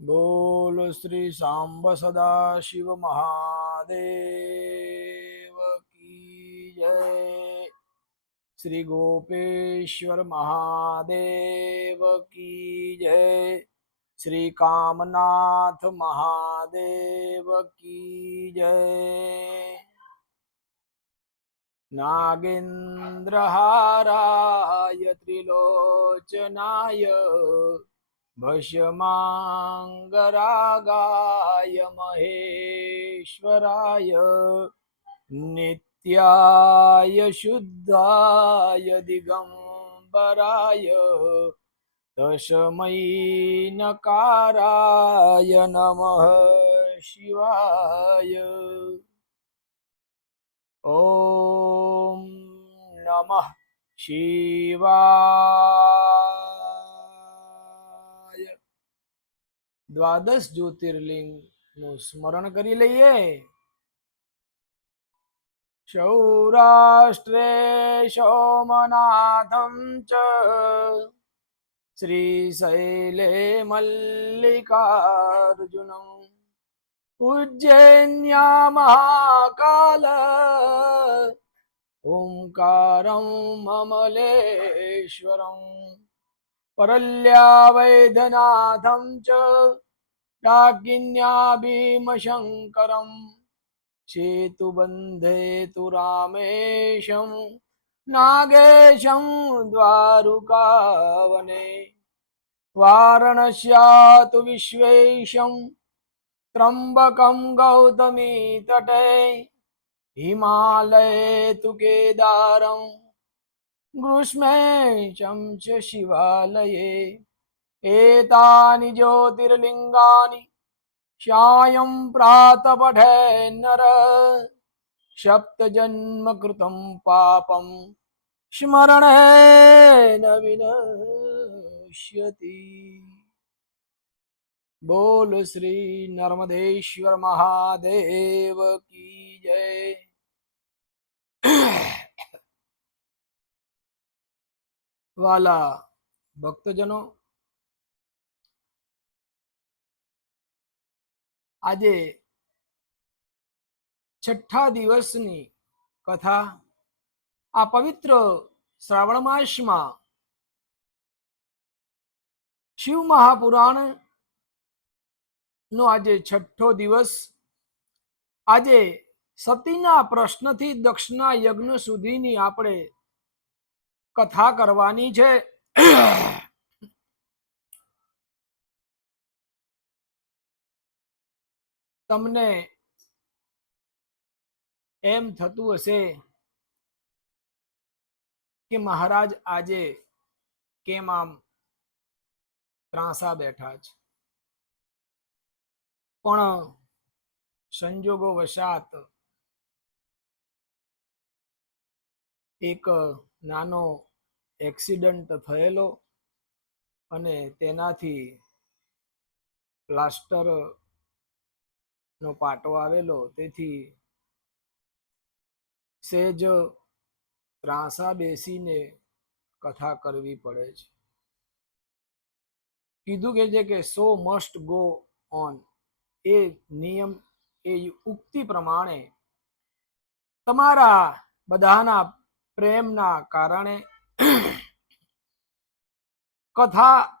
बोल श्री सांब सदा शिव महादेव की जय। श्री गोपेश्वर महादेव की जय। श्री कामनाथ महादेव की जय। नागेन्द्रहाराय त्रिलोचनाय भस्मांगरागाय महेश्वराय नित्याय शुद्धाय दिगंबराय तस्मै नकाराय नमः शिवाय। ओम नमः शिवाय। द्वादश ज्योतिर्लिंग નું સ્મરણ કરી લઈએ। સૌરાષ્ટ્રે સોમનાથમ ચ શ્રીશૈલે મલ્લિકાર્જુનમ ઉજ્જૈન્યા મહાકાલ ઓંકારમ મમલેશ્વરમ પરલ્યા વૈદ્યનાથમ ચ डाकिन्या भीमशंकरम सेतुबंधे तु रामेशम नागेशम द्वारुकावने वारणस्या तु विश्वेशम त्र्यंबकम गौतमी तटे हिमालये तु केदारम ग्रीष्मेशम च शिवालये एतानि ज्योतिर्लिंगानि सायं प्रातपठे नर सप्तजन्म कृतं पापं स्मरणेन विनश्यति। बोल श्री नर्मदेश्वर महादेव की जय। वाला भक्तजनों, આજે છઠ્ઠા દિવસની કથા આ પવિત્ર શ્રાવણ માસમાં શિવ મહાપુરાણ નો આજે છઠ્ઠો દિવસ। આજે સતીના પ્રશ્નથી દક્ષના યજ્ઞ સુધીની આપણે કથા કરવાની છે। તમને એમ થતું હશે કે મહારાજ આજે કેમ આમ ત્રાંસા બેઠા છે, પણ સંજોગો વશાત એક નાનો એક્સિડન્ટ થયેલો અને તેનાથી પ્લાસ્ટર નો પાટો આવેલો, તેથી સેજ ત્રાંસા બેસીને કથા કરવી પડે છે। કીધું કે છે કે સો મસ્ટ ગો ઓન, એ નિયમ એ ઉક્તિ પ્રમાણે તમારા બધાના પ્રેમના કારણે કથામાં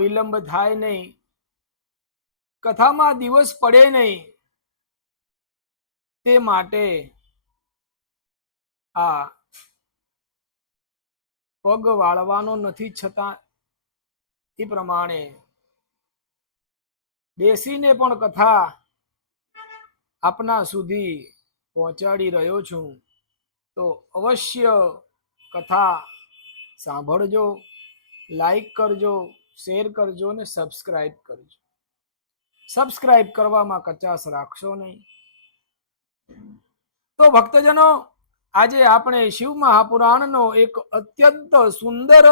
વિલંબ થાય નહીં, કથામાં દિવસ પડે નહીં, તે માટે આ પગ વાળવાનો નથી, છતાં એ પ્રમાણે બેસીને પણ કથા આપના સુધી પહોંચાડી રહ્યો છું। તો અવશ્ય કથા સાંભળજો, લાઈક કરજો, શેર કરજો અને સબસ્ક્રાઇબ કરજો। સબસ્ક્રાઇબ કરવામાં કચાશ રાખશો નહીં। તો ભક્તજનો, આજે આપણે શિવ મહાપુરાણનો એક અત્યંત સુંદર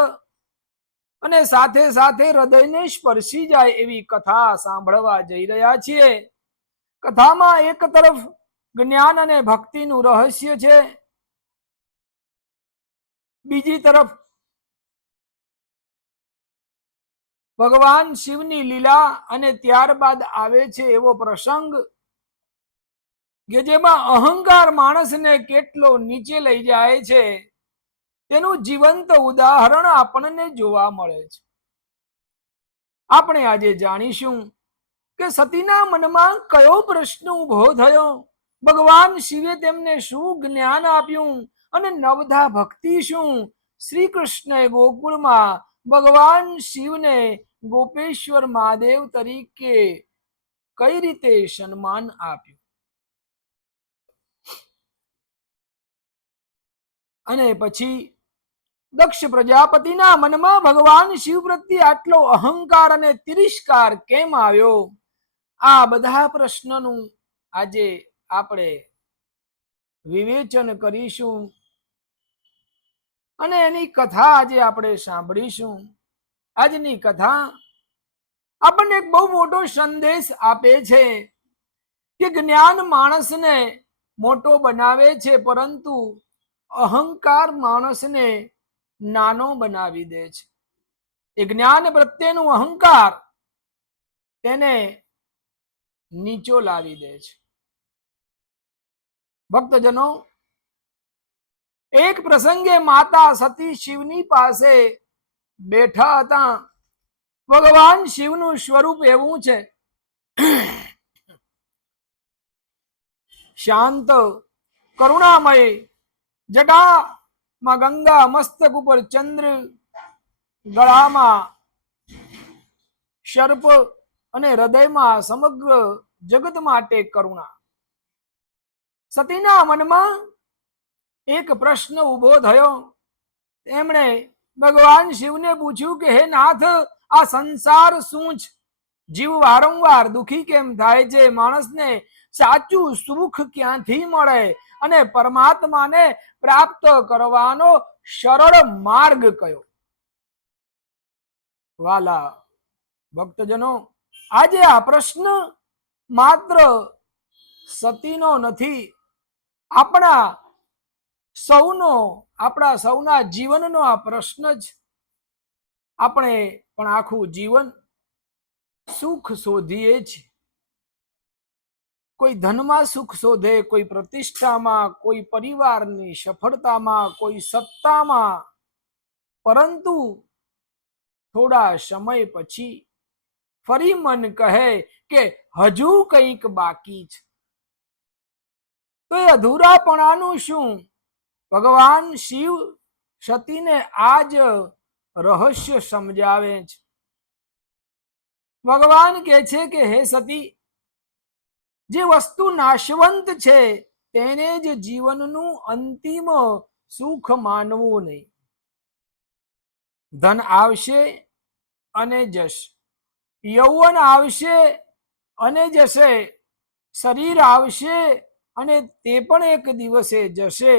અને સાથે સાથે હૃદયને સ્પર્શી જાય એવી કથા સાંભળવા જઈ રહ્યા છીએ। કથામાં એક તરફ જ્ઞાન અને ભક્તિનું રહસ્ય છે, બીજી તરફ ભગવાન શિવની લીલા અને ત્યારબાદ આવે છે એવો પ્રસંગ કે જેમાં અહંકાર માણસને કેટલો નીચે લઈ જાય છે તેનું જીવંત ઉદાહરણ આપણને જોવા મળે છે. આપણે આજે જાણીશું કે સતીના મનમાં કયો પ્રશ્ન ઉભો થયો, ભગવાન શિવે તેમને શું જ્ઞાન આપ્યું અને નવધા ભક્તિ શું. શ્રી કૃષ્ણએ ગોકુળમાં ભગવાન શિવને ગોપેશ્વર મહાદેવ તરીકે કઈ રીતે સન્માન આપ્યું અને પછી દક્ષ પ્રજાપતિના મનમાં ભગવાન શિવ પ્રત્યે આટલો અહંકાર અને તિરસ્કાર કેમ આવ્યો. આ બધા પ્રશ્નનું આજે આપણે વિવેચન કરીશું અને એની કથા આજે આપણે સાંભળીશું. આજની કથા આપણને એક બહુ મોટો સંદેશ આપે છે કે જ્ઞાન માણસને મોટો બનાવે છે, પરંતુ અહંકાર માણસને નાનો બનાવી દે છે. એ જ્ઞાન પ્રત્યેનું અહંકાર તેને નીચો લાવી દે છે. ભક્તજનો, એક પ્રસંગે માતા સતી શિવની પાસે બેઠા હતા. ભગવાન શિવનું સ્વરૂપ એવું છે, શાંત, કરુણામય, જટામાં ગંગા, મસ્તક ઉપર ચંદ્ર, ગળામાં સર્પ અને હૃદયમાં સમગ્ર જગત માટે કરુણા. સતીના મનમાં એક પ્રશ્ન ઉભો થયો. તેમણે ભગવાન શિવને પૂછ્યું કે હે નાથ, આ સંસાર શું છે? જીવ વારંવાર દુખી કેમ થાય છે? માણસને સાચું સુખ ક્યાંથી મળે અને પરમાત્માને પ્રાપ્ત કરવાનો સરળ માર્ગ કયો? વાલા ભક્તજનો, આજે આ પ્રશ્ન માત્ર સતીનો નથી, આપણા સૌના જીવનનો આ પ્રશ્ન જ. આપણે પણ આખું જીવન સુખ શોધીએ છીએ. કોઈ ધનમાં સુખ શોધે, કોઈ પ્રતિષ્ઠામાં, કોઈ પરિવારની સફળતામાં, કોઈ સત્તામાં, પરંતુ થોડા સમય પછી ફરી મન કહે કે હજુ કંઈક બાકી છે. તો એ અધૂરાપણાનું શું? ભગવાન શિવ સતીને આ જ રહસ્ય સમજાવે છે. ભગવાન કહે છે કે હે સતી, જે વસ્તુ નાશવંત છે તેને જ જીવનનું અંતિમ સુખ માનવું નહીં. ધન આવશે અને જશે, યૌવન આવશે અને જશે, શરીર આવશે અને તે પણ એક દિવસે જશે.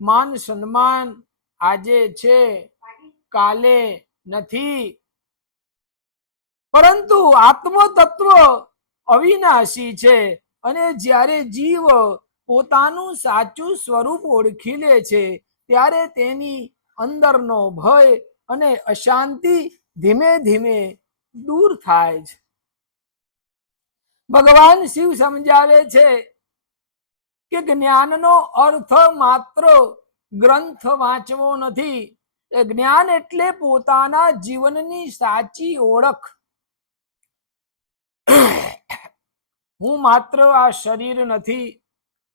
માન સન્માન આજે છે, કાલે નથી, પરંતુ આત્મતત્વ અવિનાશી છે. અને જ્યારે જીવ પોતાનું સાચું સ્વરૂપ ઓળખી લે છે ત્યારે તેની અંદરનો ભય અને અશાંતિ ધીમે ધીમે દૂર થાય છે. ભગવાન શિવ સમજાવે છે કે જ્ઞાનનો અર્થ માત્ર ગ્રંથ વાંચવો નથી. એ જ્ઞાન એટલે પોતાના જીવનની સાચી ઓળખ. હું માત્ર આ શરીર નથી,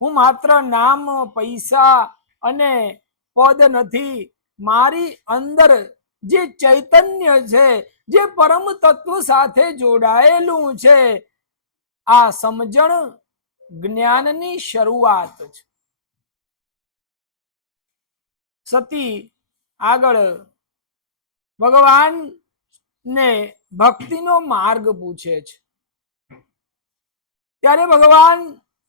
હું માત્ર નામ, પૈસા અને પદ નથી. મારી અંદર જે ચૈતન્ય છે, જે પરમ તત્વ સાથે જોડાયેલું છે, આ સમજણ જ્ઞાનની શરૂઆત છે. સતી આગળ ભગવાન ને ભક્તિનો માર્ગ પૂછે છે. ત્યારે ભગવાન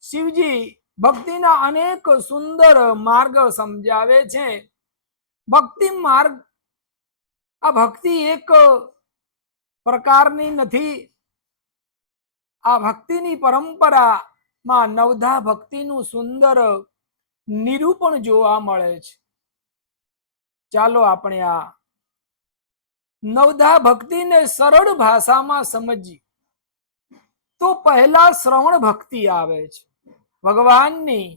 શિવજી ભક્તિના અનેક સુંદર માર્ગ સમજાવે છે. ભક્તિ માર્ગ, આ ભક્તિ એક પ્રકારની નથી. આ ભક્તિની પરંપરામાં નવધા ભક્તિનું સુંદર નિરૂપણ જોવા મળે છે. ચાલો આપણે આ નવધા ભક્તિને સરળ ભાષામાં સમજી તો પહેલા શ્રવણ ભક્તિ આવે છે. ભગવાનની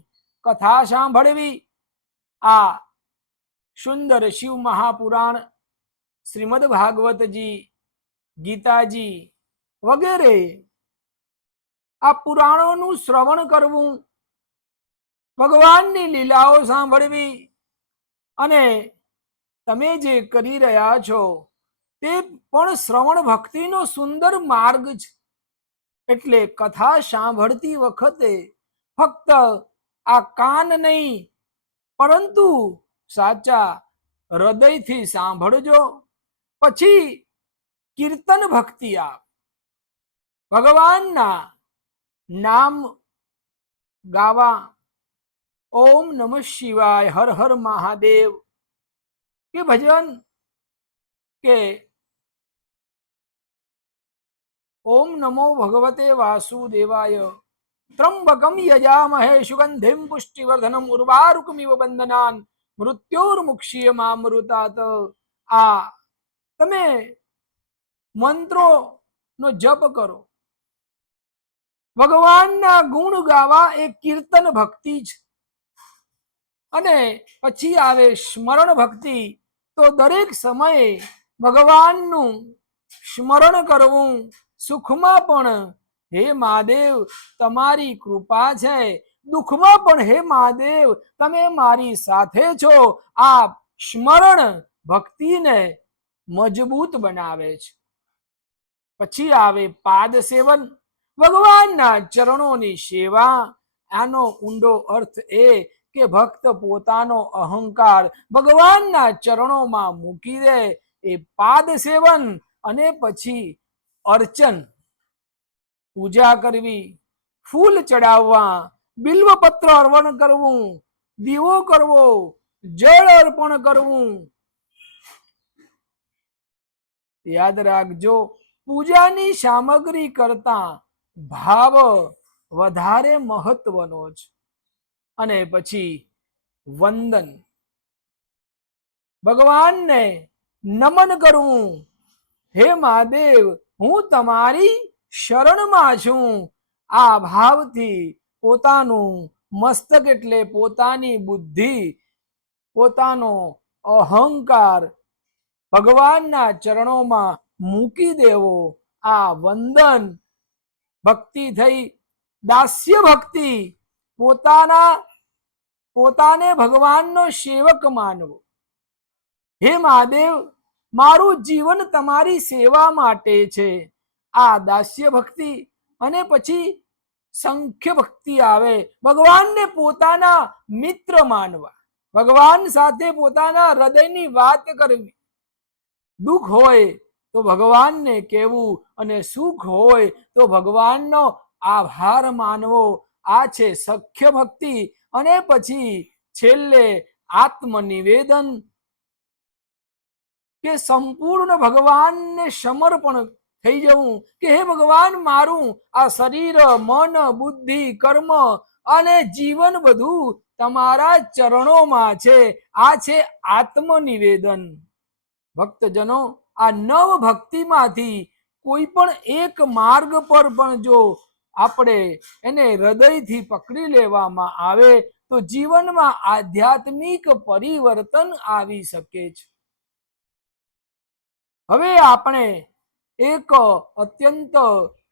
કથા સાંભળવી, આ સુંદર શિવ મહાપુરાણ, શ્રીમદ ભાગવતજી, ગીતાજી વગેરે આ પુરાણોનું શ્રવણ કરવું, ભગવાનની લીલાઓ સાંભળવી, અને તમે જે કરી રહ્યા છો તે પણ શ્રવણ ભક્તિનો સુંદર માર્ગ છે. એટલે કથા સાંભળતી વખતે ફક્ત આ કાન નહીં, પરંતુ સાચા હૃદયથી સાંભળજો. પછી કીર્તન ભક્તિ આપ, ભગવાનના નામ ગાવા, ઓમ નમઃ શિવાય, હર હર મહાદેવ કે ભજન, કે ઓમ નમો ભગવતે વાસુદેવાય, ત્રંબકમ યજામહે સુગંધિમ પુષ્ટિવર્ધનમ ઉર્વારુકમિવ બંધનાન મૃત્યોર્મુક્ષીયમામૃતાત. આ તમે મંત્રો નો જપ કરો, ભગવાનના ગુણ ગાવા એ કીર્તન ભક્તિ છે. અને પછી આવે સ્મરણ ભક્તિ. તો દરેક સમયે ભગવાનનું સ્મરણ કરવું, સુખમાં પણ હે મહાદેવ તમારી કૃપા છે, દુઃખમાં પણ હે મહાદેવ તમે મારી સાથે છો. આ સ્મરણ ભક્તિને મજબૂત બનાવે છે. પછી આવે પાદ સેવન, ભગવાનના ચરણોની સેવા. આનો ઊંડો અર્થ એ કે ભક્ત પોતાનો અહંકાર ભગવાનના ચરણોમાં મૂકી દે, એ પાદ સેવન. અને પછી અર્ચન, પૂજા કરવી, ફૂલ ચડાવવા, બિલ્વપત્ર અર્પણ કરવું, દીવો કરવો, જળ અર્પણ કરવું. યાદ રાખજો, પૂજાની સામગ્રી કરતા ભાવ વધારે મહત્વનો છે. અને પછી વંદન, ભગવાનને નમન કરવું, હે મહાદેવ હું તમારી શરણમાં છું. આ ભાવથી પોતાનું મસ્તક એટલે પોતાની બુદ્ધિ, પોતાનો અહંકાર ભગવાનના ચરણોમાં મૂકી દેવો. આ વંદન ભક્તિ થઈ. દાસ્ય ભક્તિ, પોતાને ભગવાનનો સેવક માનવો. હે મહાદેવ મારું જીવન તમારી સેવા માટે છે. આ દાસ્ય ભક્તિ. અને પછી સંખ્ય ભક્તિ આવે, ભગવાનને પોતાના મિત્ર માનવા, ભગવાન સાથે પોતાના હૃદયની વાત કરવી. દુઃખ હોય તો ભગવાનને કહેવું, અને સુખ હોય તો ભગવાનનો આભાર માનવો. આ છે સખ્ય ભક્તિ. અને પછી છેલ્લે આત્મનિવેદન, કે સંપૂર્ણ ભગવાનને સમર્પણ થઈ જવું, કે હે ભગવાન મારું આ શરીર, મન, બુદ્ધિ, કર્મ અને જીવન બધું તમારા ચરણોમાં છે. આ છે આત્મનિવેદન. ભક્તજનો, આ નવ ભક્તિમાંથી કોઈ પણ એક માર્ગ પર પણ જો આપણે એને હૃદયથી પકડી લેવામાં આવે તો જીવનમાં આધ્યાત્મિક પરિવર્તન આવી શકે છે. હવે આપણે એક અત્યંત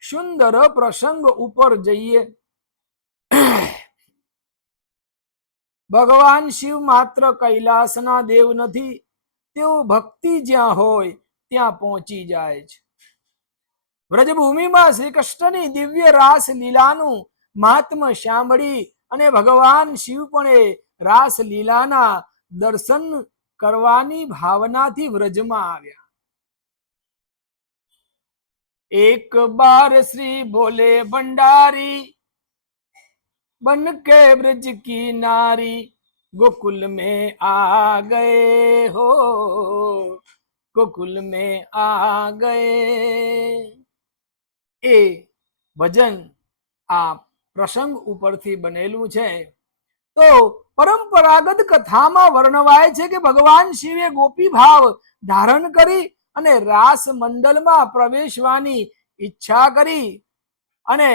સુંદર પ્રસંગ ઉપર જઈએ. ભગવાન શિવ માત્ર કૈલાસના દેવ નથી, તેઓ ભક્તિ જ્યાં હોય ત્યાં પહોંચી જાય છે. વ્રજભૂમિમાં શ્રી કૃષ્ણની દિવ્ય રાસ લીલાનું મહાત્મ્ય સાંભળી અને ભગવાન શિવ પણ રાસ લીલાના દર્શન કરવાની ભાવનાથી વ્રજમાં આવ્યા. एक बार श्री भोले भंडारी बन के ब्रज की नारी गोकुल में आ गए हो, गोकुल में आ गए. એ ભજન આ પ્રસંગ ઉપરથી બનેલું છે. તો પરંપરાગત કથામાં વર્ણવાય છે કે ભગવાન શિવે ગોપી ભાવ ધારણ કરી અને રાસ મંડળમાં પ્રવેશવાની ઈચ્છા કરી. અને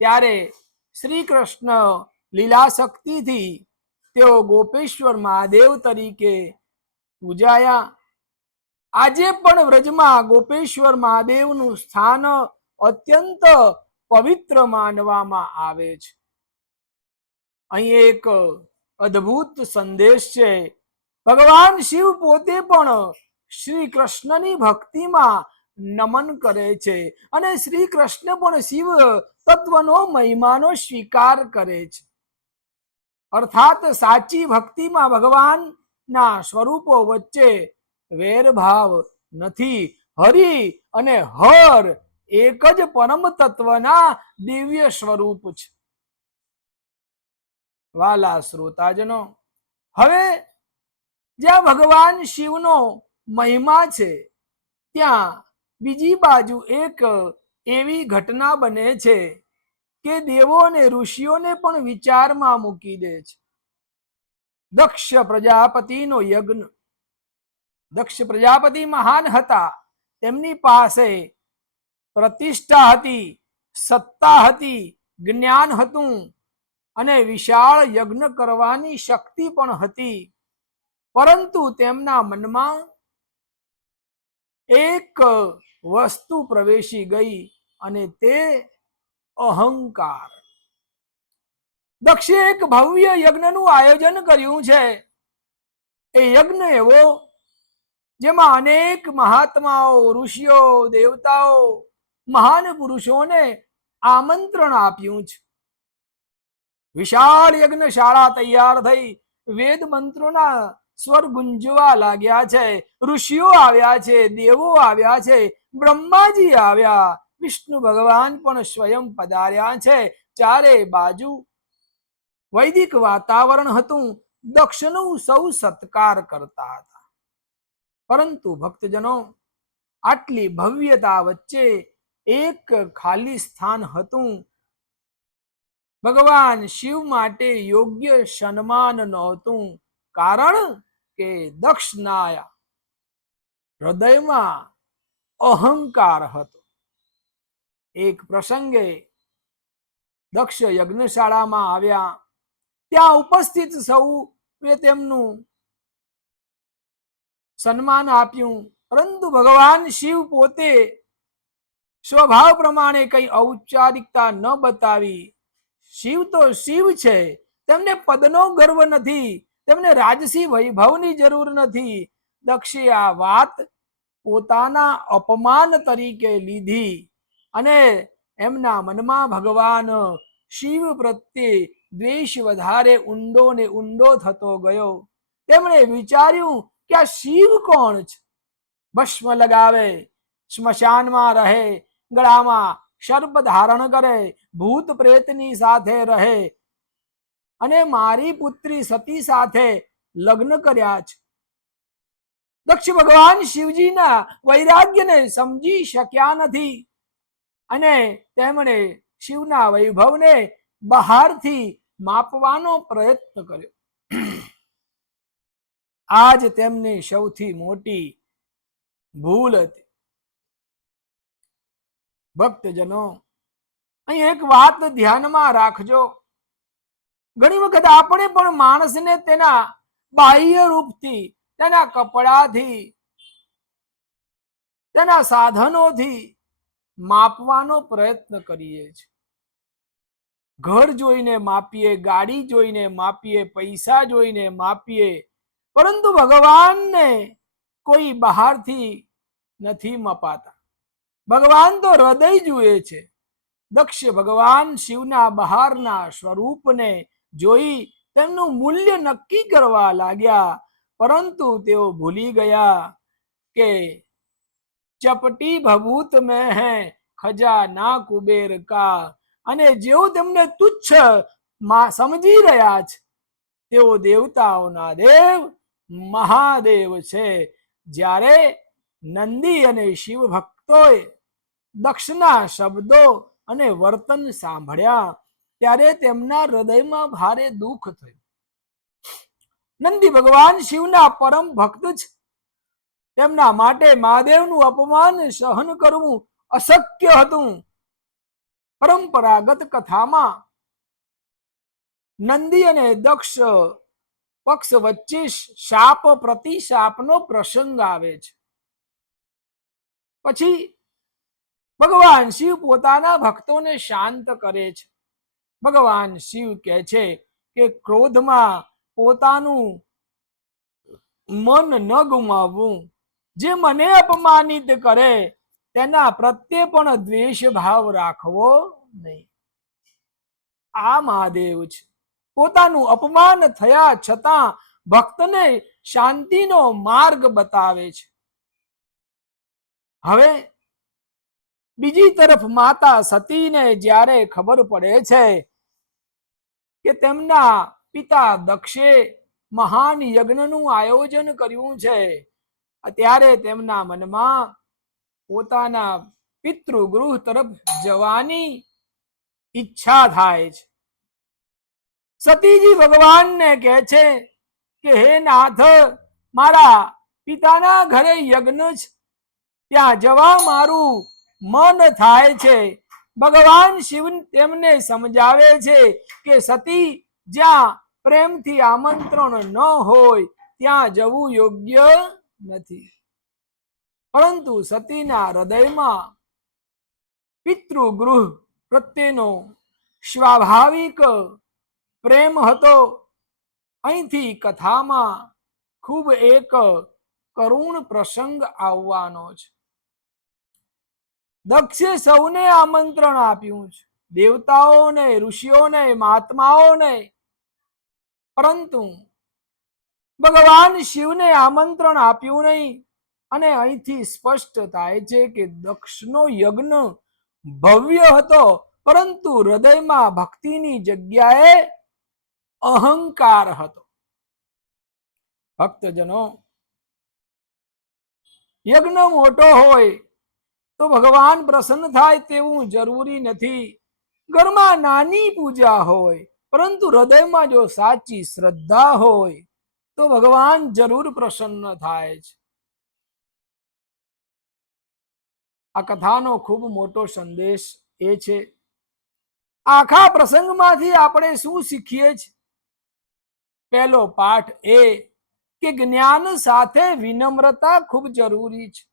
ત્યારે શ્રી કૃષ્ણ લીલા શક્તિથી તેઓ ગોપેશ્વર મહાદેવ તરીકે પૂજાયા. આજે પણ વ્રજમાં ગોપેશ્વર મહાદેવનું સ્થાન અત્યંત પવિત્ર માનવામાં આવે છે. અહીં એક અદ્ભુત સંદેશ છે. ભગવાન શિવ પોતે પણ શ્રી કૃષ્ણની ભક્તિમાં નમન કરે છે અને શ્રી કૃષ્ણ પણ શિવ તત્વનો મહિમાનો સ્વીકાર કરે છે. અર્થાત સાચી ભક્તિમાં ભગવાનના સ્વરૂપો વચ્ચે વેરભાવ નથી. હરિ અને હર એક જ પરમ તત્વના દિવ્ય સ્વરૂપ છે. વાલા શ્રોતાજનો, હવે જ્યાં ભગવાન શિવનો મહિમા છે ત્યાં બીજી બાજુ એક એવી ઘટના બને છે કે દેવો અને ઋષિઓને પણ વિચારમાં મૂકી દે છે. દક્ષ પ્રજાપતિનો યજ્ઞ. દક્ષ પ્રજાપતિ મહાન હતા. તેમની પાસે પ્રતિષ્ઠા હતી, સત્તા હતી, જ્ઞાન હતું અને વિશાળ યજ્ઞ કરવાની શક્તિ પણ હતી. પરંતુ તેમના મનમાં એક વસ્તુ પ્રવેશી ગઈ અને તે અહંકાર. દક્ષે એક ભવ્ય યજ્ઞનું આયોજન કર્યું છે. એ યજ્ઞ એવો જેમાં અનેક મહાત્માઓ, ઋષિઓ, દેવતાઓ, મહાન પુરુષોને આમંત્રણ આપ્યું છે. વિશાળ યજ્ઞશાળા તૈયાર થઈ. વેદ મંત્રોના સ્વર ગુંજવા લાગ્યા છે. ઋષિઓ આવ્યા છે, દેવો આવ્યા છે, બ્રહ્માજી આવ્યા, વિષ્ણુ ભગવાન પણ સ્વયં પધાર્યા છે. ચારે બાજુ વૈદિક વાતાવરણ હતું. દક્ષનું સૌ સત્કાર કરતા હતા. પરંતુ ભક્તજનો, આટલી ભવ્યતા વચ્ચે એક ખાલી સ્થાન હતું. ભગવાન શિવ માટે યોગ્ય સન્માન નહોતું. કારણ કે દક્ષના હૃદયમાં અહંકાર હતો. એક પ્રસંગે દક્ષ યજ્ઞશાળામાં આવ્યા. ત્યાં ઉપસ્થિત સૌએ તેમનું સન્માન આપ્યું. પરંતુ ભગવાન શિવ પોતે સ્વભાવ પ્રમાણે કઈ ઔપચારિકતા ન બતાવી. શિવ તો શિવ છે, તેમને પદનો ગર્વ નથી, તેમને રાજસી વૈભવની જરૂર નથી. દક્ષે આ વાત પોતાના અપમાન તરીકે લીધી અને એમના મનમાં ભગવાન શિવ પ્રત્યે દ્વેષ વધારે ઊંડો ને ઊંડો થતો ગયો. તેમણે વિચાર્યું કે આ શિવ કોણ છે? ભસ્મ લગાવે, સ્મશાનમાં રહે, ગળામાં સર્પ ધારણ કરે, ભૂત પ્રેતની સાથે રહે અને મારી પુત્રી સતી સાથે લગ્ન કર્યા છે. દક્ષ ભગવાન શિવજીના વૈરાગ્યને સમજી શક્યા નથી અને તેમણે શિવના વૈભવને બહારથી માપવાનો પ્રયત્ન કર્યો. આજ તેમની સૌથી મોટી ભૂલ હતી. ભક્તજનો, અહીં એક વાત ધ્યાનમાં રાખજો. ઘણી વખત આપણે પણ માણસને તેના બાહ્ય રૂપથી, તેના કપડાથી, તેના સાધનોથી માપવાનો પ્રયત્ન કરીએ છીએ. ઘર જોઈને માપીએ, ગાડી જોઈને માપીએ, પૈસા જોઈને માપીએ, પરંતુ ભગવાનને કોઈ બહારથી નથી મપાતા. ભગવાન તો હૃદય જુએ છે. દક્ષ ભગવાન શિવના બહારના સ્વરૂપને જોઈ તેમનું મૂલ્ય નક્કી કરવા લાગ્યા. પરંતુ તેઓ ભૂલી ગયા કે ચપટી ભભૂત મેં હૈ ખજાના કુબેર કા. અને જેઓ તેમને તુચ્છ સમજી રહ્યા છે, તેઓ દેવતાઓના દેવ મહાદેવ છે. જ્યારે નંદી અને શિવ ભક્તોએ દક્ષના શબ્દો અને વર્તન સાંભળ્યા ત્યારે તેમના હૃદયમાં ભારે દુઃખ થયું. નંદી ભગવાન શિવના પરમ ભક્ત છે. તેમના માટે મહાદેવનું અપમાન સહન કરવું અશક્ય હતું. પરંપરાગત કથામાં નંદી અને દક્ષ પક્ષ વચ્ચે શાપ પ્રતિશાપનો પ્રસંગ આવે છે. પછી ભગવાન શિવ પોતાના ભક્તોને શાંત કરે છે. ભગવાન શિવ કહે છે કે ક્રોધમાં પોતાનું મન ન ગુમાવવું. જે મને અપમાનિત કરે તેના પ્રત્યે પણ દ્વેષ ભાવ રાખવો નહીં. આ મહાદેવ છે. પોતાનું અપમાન થયા છતાં ભક્તને શાંતિનો માર્ગ બતાવે છે. હવે બીજી તરફ માતા સતીને જ્યારે ખબર પડે છે કે તેમના પિતા દક્ષે મહાન યજ્ઞનું આયોજન કર્યું છે, ત્યારે તેમના મનમાં પોતાના પિતૃગૃહ તરફ જવાની ઈચ્છા થાય છે. સતીજી ભગવાનને કહે છે કે હે નાથ, મારા પિતાના ઘરે યજ્ઞ છે, ત્યાં જવા મારું મન થાય છે. ભગવાન શિવ તેમને સમજાવે છે કે સતી, જ્યાં પ્રેમથી આમંત્રણ ન હોય ત્યાં જવું યોગ્ય નથી. પરંતુ સતીના હૃદયમાં પિતૃગૃહ પ્રત્યેનો સ્વાભાવિક પ્રેમ હતો. અહીંથી કથામાં ખૂબ એક કરુણ પ્રસંગ આવવાનો છે. દક્ષે સૌને આમંત્રણ આપ્યું છે, દેવતાઓને, ઋષિઓને, મહાત્માઓને, પરંતુ ભગવાન શિવને આમંત્રણ આપ્યું નહીં. અને અહીંથી સ્પષ્ટ થાય છે કે દક્ષનો યજ્ઞ ભવ્ય હતો, પરંતુ હૃદયમાં ભક્તિની જગ્યાએ અહંકાર હતો. ભક્તજનો, યજ્ઞ મોટો હોય તો ભગવાન પ્રસન્ન થાય તેવું જરૂરી નથી. ઘરમાં નાની પૂજા હોય, પરંતુ હૃદયમાં જો સાચી શ્રદ્ધા હોય તો ભગવાન જરૂર પ્રસન્ન થાય છે. આ કથાનો ખૂબ મોટો સંદેશ એ છે. આખા પ્રસંગમાંથી આપણે શું શીખીએ છીએ? પહેલો પાઠ એ કે જ્ઞાન સાથે વિનમ્રતા ખૂબ જરૂરી છે.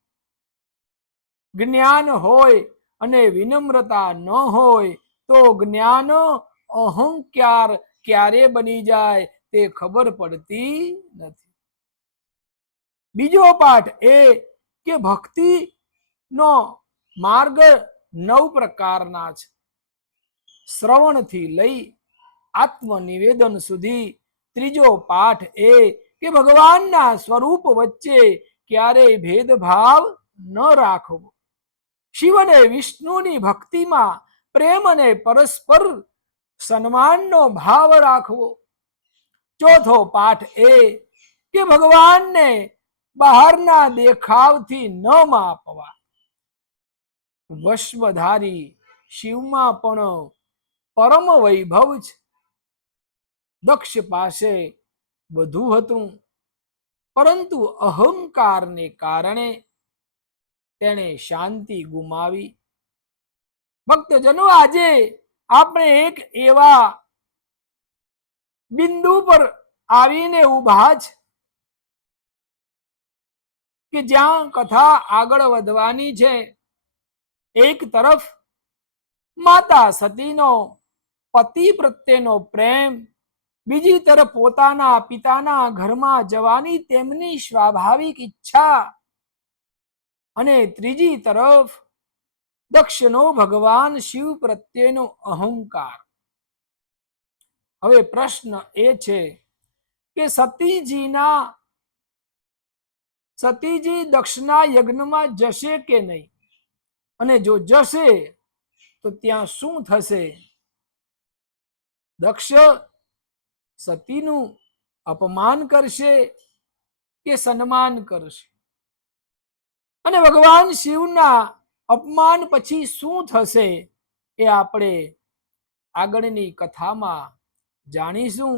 જ્ઞાન હોય અને વિનમ્રતા ન હોય તો જ્ઞાન અહંકાર ક્યારે બની જાય તે ખબર પડતી નથી. બીજો પાઠ એ કે ભક્તિ નો માર્ગ 9 પ્રકારના છે. શ્રવણથી લઈ આત્મનિવેદન સુધી. ત્રીજો પાઠ એ કે ભગવાનના સ્વરૂપ વચ્ચે ક્યારેય ભેદભાવ ન રાખવો. શિવ અને વિષ્ણુની ભક્તિમાં પ્રેમ અને પરસ્પર સન્માનનો ભાવ રાખવો. ચોથો પાઠ એ કે ભગવાનને બહારના દેખાવથી ન માપવા. વશ્વધારી શિવમાં પણ પરમ વૈભવ છે. દક્ષ પાસે બધું હતું, પરંતુ અહંકારને કારણે તેણે શાંતિ ગુમાવી. ભક્તજનો, આજે આપણે એક એવા બિંદુ પર આવીને ઊભા છે કે જ્યાં કથા આગળ વધવાની છે. એક તરફ માતા સતીનો પતિ પ્રત્યેનો પ્રેમ, બીજી તરફ પોતાના પિતાના ઘરમાં જવાની તેમની સ્વાભાવિક ઈચ્છા, અને ત્રીજી તરફ દક્ષનો ભગવાન શિવ પ્રત્યેનો અહંકાર. હવે પ્રશ્ન એ છે કે સતીજી દક્ષના યજ્ઞમાં જશે કે નહીં? અને જો જશે તો ત્યાં શું થશે? દક્ષ સતીનું અપમાન કરશે કે સન્માન કરશે? અને ભગવાન શિવના અપમાન પછી શું થશે એ આપણે આગળની કથામાં જાણીશું.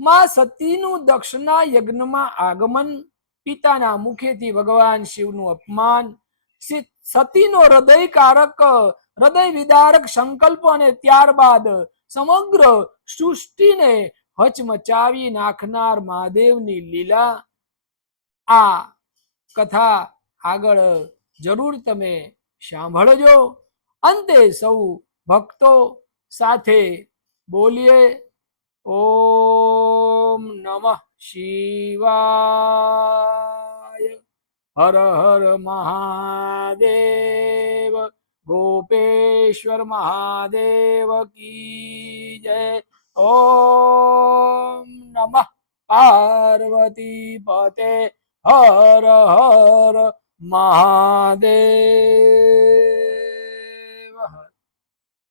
માં સતીનું દક્ષના યજ્ઞમાં આગમન પિતાના મુખેથી ભગવાન શિવનું અપમાન, સતીનો હૃદયકારક હૃદય વિદારક સંકલ્પ અને ત્યારબાદ સમગ્ર સૃષ્ટિને હચમચાવી નાખનાર મહાદેવની લીલા. આ કથા આગળ જરૂર તમે સાંભળજો. અંતે સૌ ભક્તો સાથે બોલીએ ઓમ નમઃ શિવાય. હર હર મહાદેવ. ગોપેશ્વર મહાદેવ કી જય. ઓમ નમઃ પાર્વતી પતે. હર હર મહાદેવ.